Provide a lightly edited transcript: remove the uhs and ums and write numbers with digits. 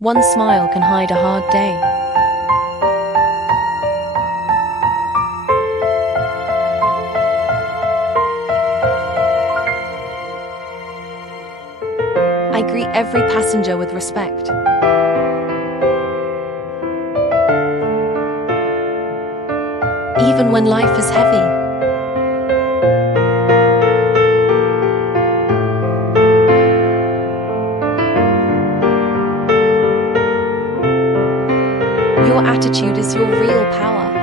One smile can hide a hard day. I greet every passenger with respect. Even when life is heavy. Your attitude is your real power.